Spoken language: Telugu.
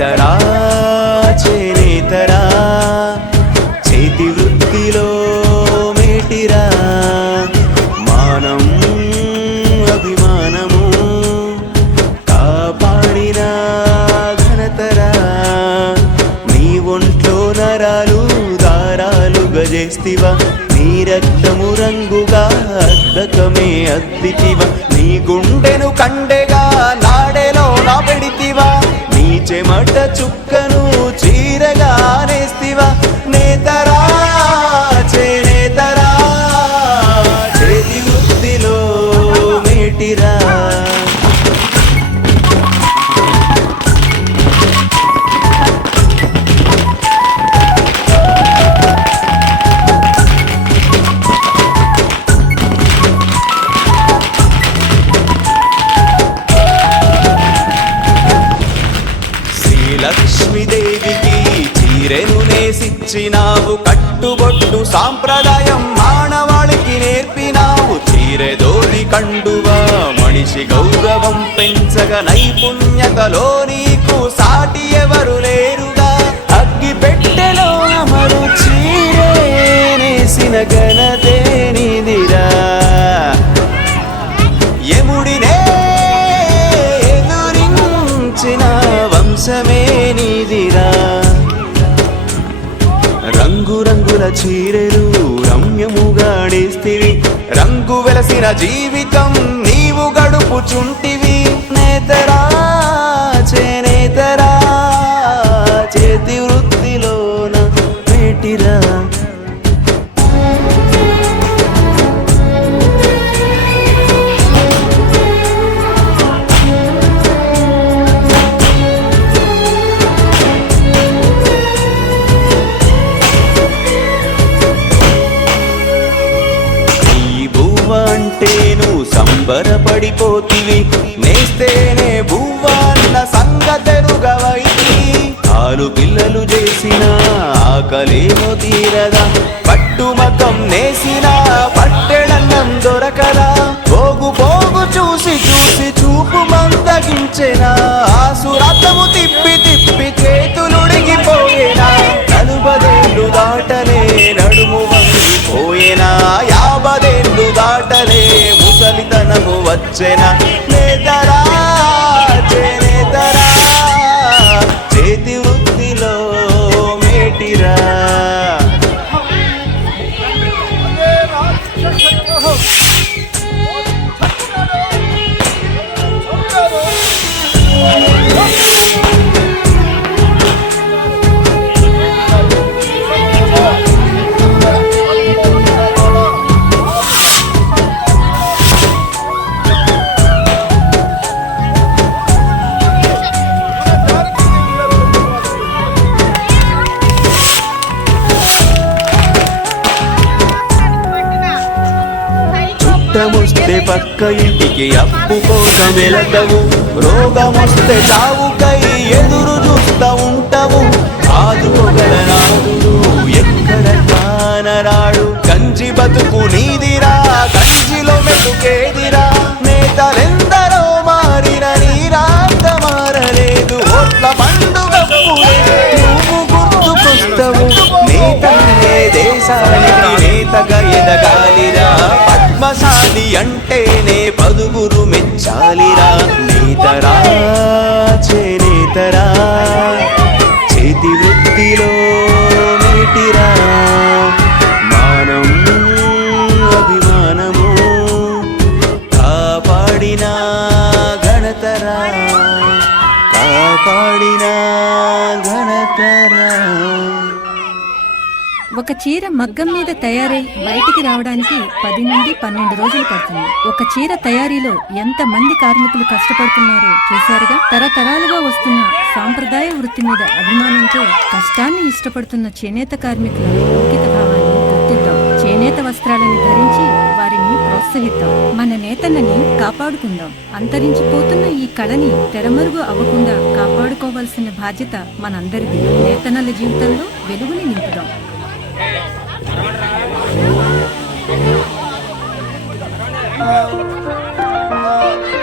నేతరా చేనేతరా చేతి వృత్తిలో మేటిరా మానం అభిమానము కాపాడిన ఘనతరా నీ ఒంట్లో నరాలు దారాలుగా చేస్తివా నీ రక్తము రంగుగా అద్దకమే అద్దితివా నీ గుండెను కండెగా నాడెలో నా పెడితివా నీ చెమట చుక్కను చీరగా నేస్తివా నేతరా చేనేతరా చేతి వృత్తిలో మేటిరా లక్ష్మీదేవికి చీరెను నేసిచ్చినావు కట్టుబొట్టు సాంప్రదాయం మానవాళికి నేర్పినావు చీరెదోడి కండువా మనిషి గౌరవం పెంచగా నైపుణ్యతలో నీకు సాటి ఎవరు లేరుగా అగ్గి పెట్టెలో అమరు చీరే నేసిన ఘనతే నీదిరా యముడినే ఎదురించిన వంశమే నీదిరా రంగురంగుల చీరెలు రమ్యముగా నేస్తివి రంగు వెలసిన జీవితం నీవు గడుపుచుంటివి నేతరా చేనేతరా చేతి వృత్తిలోన మేటిరా అంటేను సంబరపడిపోతివి నేస్తేనే భూవాన్న సంగతెరుగవైతి ఆలు పిల్లలు చేసిన ఆకలేమో తీరదా పట్టుమకం నేసిన పట్టెడన్నం దొరకదా పోగు పోగు చూసి చూసి చూపు మందగించెనా ఆసురతము తిప్పి తిప్పి చేతులుడిగిపోయేనా 40 ఏళ్ళు దాటలే నడుము వంగిపోయేనా 50 ఏళ్ళు దాటలే ముసలితనము వచ్చెనా నేతరా చేనేతరా చేతి వృత్తిలో మేటిరా చుట్టమొస్తే పక్క ఇంటికి అప్పు కోసం వెళతావు రోగమొస్తే చావుకై ఎదురు చూస్తా ఉంటావు ఆదుకోగల నాదుడు ఎక్కడ కానరాడు కంచి బతుకు నీదిరా కంచిలో మెతుకేదిరా నేతలెందరో మారిన నీరాంత మారలేదు ఓట్ల పండుగ నువ్వు గుర్తుకొస్తావు నేతనే దేశానికి నేతగా ఎదగాలిరా పద్మశాలి అంటేనే పదుగురు మెచ్చాలిరా నేతరా చేనేతరా చేతి వృత్తిలో మేటిరా మానం అభిమానము కాపాడిన ఘనతరా కాపాడిన ఘనతరా ఒక చీర మగ్గం మీద తయారై బయటికి రావడానికి 10 నుండి 12 రోజులు పడుతుంది. ఒక చీర తయారీలో ఎంత మంది కార్మికులు కష్టపడుతున్నారో చూశారుగా. తరతరాలుగా వస్తున్న సాంప్రదాయ వృత్తి మీద అభిమానంతో కష్టాన్ని ఇష్టపడుతున్న చేనేత కార్మికుల అంకిత భావాన్ని గుర్తిద్దాం. చేనేత వస్త్రాలను ధరించి వారిని ప్రోత్సహిద్దాం. మన నేతన్నని కాపాడుకుందాం. అంతరించిపోతున్న ఈ కళని తెరమరుగు అవ్వకుండా కాపాడుకోవాల్సిన బాధ్యత మనందరిది. నేతన్నల జీవితంలో వెలుగుని నింపుదాం. Oh